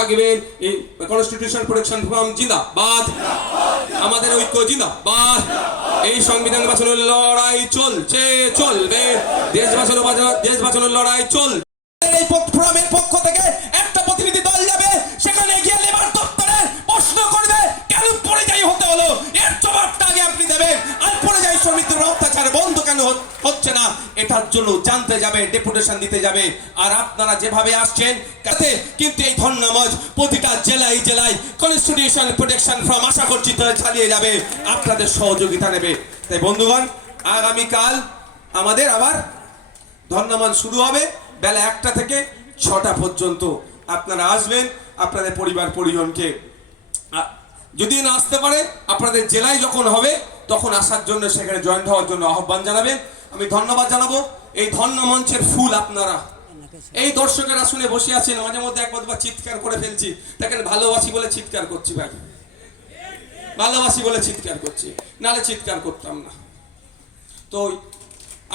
থাকবেন constitution protection forum জিন্দাবাদ। আমাদের ঐক্য জিন্দাবাদ। এই সংবিধান বাঁচানোর লড়াই চলছে, চলবে। দেশ বাঁচানো দেশ বাঁচানোর লড়াই চল এই ফোরামের পক্ষ থেকে একটা প্রতিনিধি দল যাবে, সেখানে গিয়ে লেবার দপ্তরে প্রশ্ন করবে, কেন পরিযায়ী হতে হলো? এর জবাবটা আগে আপনি দেবেন। আর পরিযায়ী শ্রমিকদের অত্যাচার বন্ধ হচ্ছে না, এটার জন্য জানতে যাবে ডেপুটেশন দিতে যাবে। আর আপনারা যেভাবে আসছেন, তাতে কিন্তু এই ধন্যমজ প্রতিটা জেলায় জেলায় কনস্টিটিউশন প্রোটেকশন ফ্রম আশা করছি চালিয়ে যাবে, আপনাদের সহযোগিতা নেবে। তাই বন্ধুগণ, আগামীকাল আমাদের আবার ধন্যবাদ শুরু হবে, বেলা একটা থেকে ছটা পর্যন্ত। আপনারা আসবেন, আপনাদের পরিবার পরিজনকে। যদি না আসতে পারে, আপনাদের জেলায় যখন হবে তখন আসার জন্য সেখানে জয়েন্ট হওয়ার জন্য আহ্বান জানাবেন। আমি ধন্যবাদ জানাব। এই ধন্য মঞ্চের ফুল আপনারা। এই দর্শকেরা শুনে বসে আছেন, মাঝে মধ্যে একবার দুবার চিৎকার করে ফেলছি। দেখেন, ভালোবাসি বলে চিৎকার করছি ভাই। ভালোবাসি বলে চিৎকার করছি। নালে চিৎকার করতাম না। তো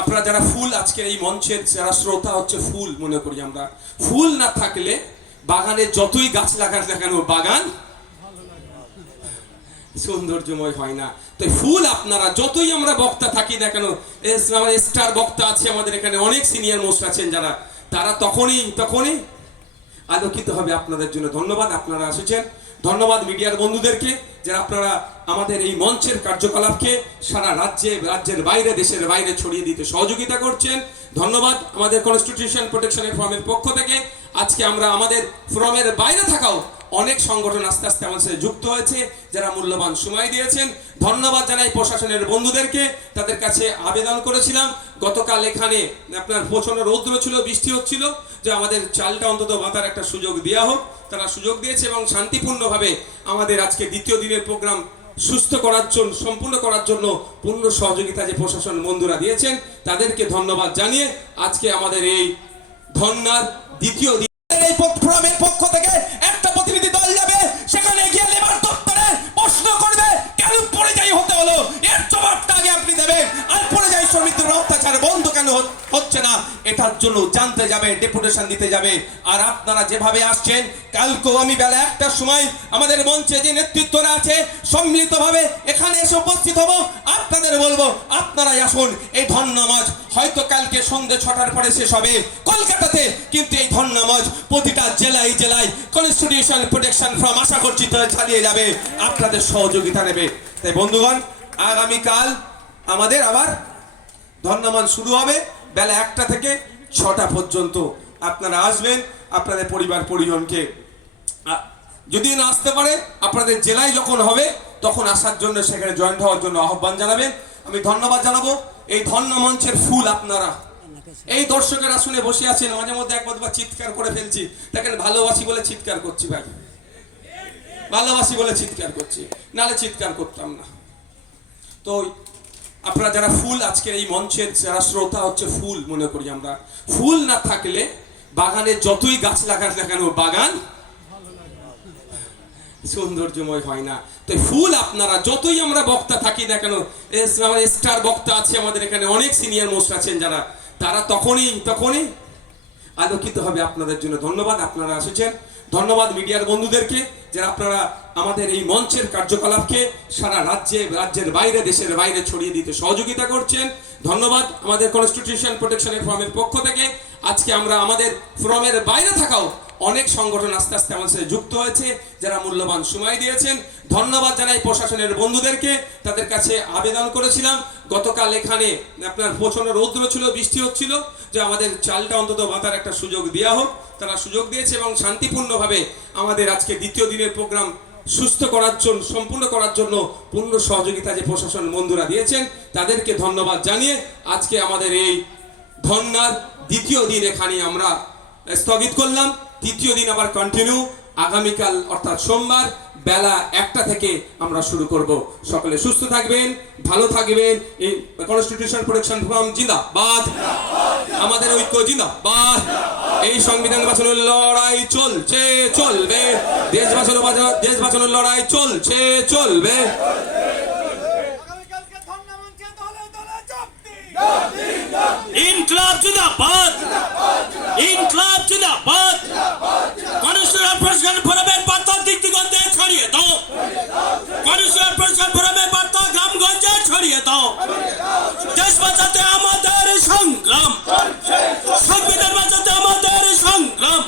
আপনারা যারা ফুল আজকের এই মঞ্চের, যারা শ্রোতা হচ্ছে ফুল মনে করি আমরা। ফুল না থাকলে বাগানে যতই গাছ লাগান না কেন, বাগান সৌন্দর্যময় হয় না। তো ফুল আপনারা, যতই আমরা বক্তা থাকি না কেন স্টার বক্তা আছে আমাদের এখানে, অনেক সিনিয়র মোস্ট আছেন যারা। তারা তখনই তখনই আলোকিত হবে আপনাদের জন্য। ধন্যবাদ আপনারা এসেছেন ধন্যবাদ মিডিয়ার বন্ধুদেরকে, যারা আপনারা আমাদের এই মঞ্চের কার্যকলাপকে সারা রাজ্যে, রাজ্যের বাইরে, দেশের বাইরে ছড়িয়ে দিতে সহযোগিতা করছেন। ধন্যবাদ আমাদের কনস্টিটিউশন প্রোটেকশনের ফর্মের পক্ষ থেকে। আজকে আমরা আমাদের ফোরামের বাইরে থাকাও অনেক সংগঠন আস্তে আস্তে আমাদের সাথে যুক্ত হয়েছে, যারা মূল্যবান সময় দিয়েছেন। ধন্যবাদ জানাই প্রশাসনের বন্ধুদেরকে, তাদের কাছে আবেদন করেছিলাম। গতকাল এখানে আপনার প্রচণ্ড রৌদ্র ছিল, বৃষ্টি হচ্ছিল, যে আমাদের চালটা অন্তত বাতার একটা সুযোগ দেওয়া হোক। তারা সুযোগ দিয়েছে এবং শান্তিপূর্ণভাবে আমাদের আজকে দ্বিতীয় দিনের প্রোগ্রাম সুস্থ করার জন্য, সম্পূর্ণ করার জন্য পূর্ণ সহযোগিতা যে প্রশাসন বন্ধুরা দিয়েছেন, তাদেরকে ধন্যবাদ জানিয়ে আজকে আমাদের এই ধন্যার দ্বিতীয় এটার জন্য জানতে যাবে, ডেপুটেশন দিতে যাবে। আর আপনারা যেভাবে আসছেন, কালকেও আমি বেলা একটার সময় আমাদের মঞ্চে যে নেতৃত্বরা আছে, সম্মিলিতভাবে এখানে এসে উপস্থিত হব। আপনাদের বলব, আপনারাই আসুন। এই ধন্যমাজ হয়তো কালকে সন্ধ্যে ছটার পরে শেষ হবে কলকাতাতে, কিন্তু এই ধন্যমাজ প্রতিটা জেলায় জেলায় কনস্টিটিউশন প্রোটেকশন ফ্রম আশা করছি চালিয়ে যাবে। আপনাদের সহযোগিতা নেবে। তাই বন্ধুগণ, আগামীকাল আমাদের আবার ধন্যবাদ শুরু হবে। বেলা একটা থেকে ছটা পর্যন্ত আপনারা আসবেন, আপনাদের পরিবার পরিজনকে। যদি না আসতে পারে, আপনাদের জেলায় যখন হবে, তখন আসার জন্য সেখানে জয়েন্ট হওয়ার জন্য আহ্বান জানাবেন। আমি ধন্যবাদ জানাব। এই ধন্য মঞ্চের ফুল আপনারা। এই দর্শকেরা শুনে বসে আছেন, মাঝে মধ্যে একবার দুবার চিৎকার করে ফেলছি। দেখেন, ভালোবাসি বলে চিৎকার করছি ভাই। ভালোবাসি বলে চিৎকার করছি। নালে চিৎকার করতাম না। তো আপনারা যারা ফুল আজকের এই মঞ্চের যারা শ্রোতা হচ্ছে ফুল, মনে করি আমরা। ফুল না থাকলে বাগানে যতই গাছ লাগান না কেন, বাগান সৌন্দর্যময় হয় না। তো ফুল আপনারা, যতই আমরা বক্তা থাকি না কেন স্টার বক্তা আছে আমাদের এখানে, অনেক সিনিয়র মোস্ট আছেন যারা। তারা তখনই তখনই আলোকিত হবে আপনাদের জন্য। ধন্যবাদ, আপনারা এসেছেন। ধন্যবাদ মিডিয়ার বন্ধুদেরকে, যারা আপনারা আমাদের এই মঞ্চের কার্যকলাপকে সারা রাজ্যে, রাজ্যের বাইরে, দেশের বাইরে ছড়িয়ে দিতে সহযোগিতা করছেন। ধন্যবাদ আমাদের কনস্টিটিউশন প্রোটেকশনের ফর্মের পক্ষ থেকে। আজকে আমরা আমাদের ফর্মের বাইরে থাকাও অনেক সংগঠন আস্তে আস্তে আমাদের সাথে যুক্ত হয়েছে, যারা মূল্যবান সময় দিয়েছেন। ধন্যবাদ জানাই প্রশাসনের বন্ধুদেরকে, তাদের কাছে আবেদন করেছিলাম। গতকাল এখানে আপনার প্রচণ্ড রৌদ্র ছিল, বৃষ্টি হচ্ছিল, যে আমাদের চালটা অন্তত বাতার একটা সুযোগ দেওয়া হোক। তারা সুযোগ দিয়েছে এবং শান্তিপূর্ণভাবে আমাদের আজকে দ্বিতীয় দিনের প্রোগ্রাম সুস্থ করার জন্য, সম্পূর্ণ করার জন্য পূর্ণ সহযোগিতা যে প্রশাসন বন্ধুরা দিয়েছেন, তাদেরকে ধন্যবাদ জানিয়ে আজকে আমাদের এই ধন্যার দ্বিতীয় দিন এখানে আমরা স্থগিত করলাম। তৃতীয় দিন আবার কন্টিনিউ আগামীকাল অর্থাৎ সোমবার বেলা একটা থেকে আমরা শুরু করব। সকলে সুস্থ থাকবেন ভালো থাকবেন। এই কনস্টিটিউশন প্রোটেকশন ফোরাম জিন্দাবাদ। আমাদের ঐক্য জিন্দাবাদ। এই সংবিধান বাঁচানোর লড়াই চলছে চলবে। দেশ বাঁচানো দেশ বাঁচানোর লড়াই চলছে চলবে। ইনকলাব জিন্দাবাদ। ইনকলাব জিন্দাবাদ কনস্টিটিউশন প্রশাসন ফোরাম থামিয়ে দাও। দেশ বাঁচাতে আমাদের সংগ্রাম। সংবিধান বাঁচাতে আমাদের সংগ্রাম।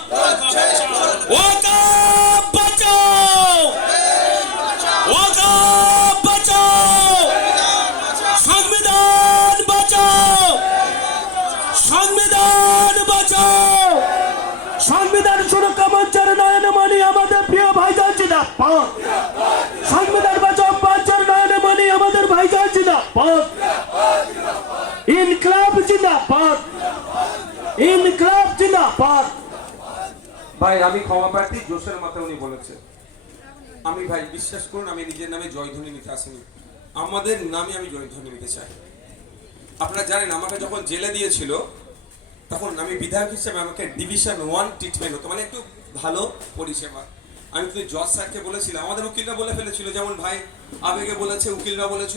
সংবিধান সুরক্ষা মঞ্চের নয়ন মণি আমাদের প্রিয় ভাইজান জিন্দাবাদ। সংবিধান জিন্দাবাদ। ইনকলাব জিন্দাবাদ। ইনকলাব জিন্দাবাদ। ভাই, আমি ক্ষমা প্রার্থী, জোশের মাথায় উনি বলেছে। আমি ভাই, বিশ্বাস করুন, আমি নিজের নামে জয়ধ্বনি নিতে আসিনি। আমাদের নামে আমি জয়ধ্বনি নিতে চাই। আপনারা জানেন, আমাকে যখন জেলে দিয়েছিল, তখন আমি বিধায়ক হিসেবে আমাকে ডিভিশন ওয়ান ট্রিটমেন্ট হতো। মানে একটু ভালো পরিষেবা। আমি কিন্তু জজ স্যারকে বলেছিলাম, আমাদের উকিলরা বলে ফেলেছিল, যেমন ভাই আবেগে বলেছে, উকিলরা বলেছে।